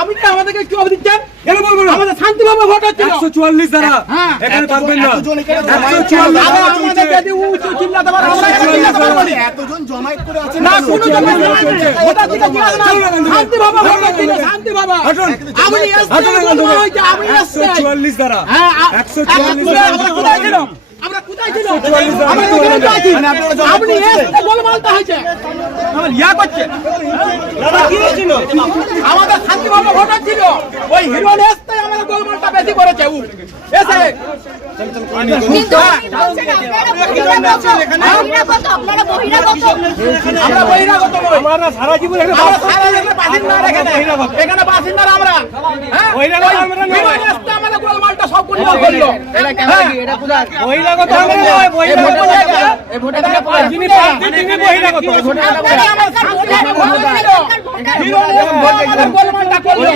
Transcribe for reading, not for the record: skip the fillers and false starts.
আপনি আমাদেরকে কি অভিযোগ দিচ্ছেন? আমাদের শান্তিভাবে ভোট হচ্ছিল 144 দ্বারা এখানে থাকবেন না 144 এতজন জমায়েত করে আছে না কোনো জমায়েত চলছে ওটা থেকে শান্তিভাবে ভোট হচ্ছিল শান্তিভাবে আপনি আপনি 144 দ্বারা 144 আমরা কোথায় ছিল আপনি গোলমালটা হয়েছে ইয়া করছে কি হয়েছিল আমাদের শান্তিভাবে ভোট ছিল ওই হিরো নেস্তে আমাদের গোলমালটা বেশি করেছে ও এসে আমরা সারা জীবন এখানে বাসিন্দারা আমরা আমাদের গোলমালটা সব গোলমাল করলো বহিরাগত আমরা নয় বহিরাগত যিনি প্রার্থী তিনি বহিরাগত গোলমালটা করলো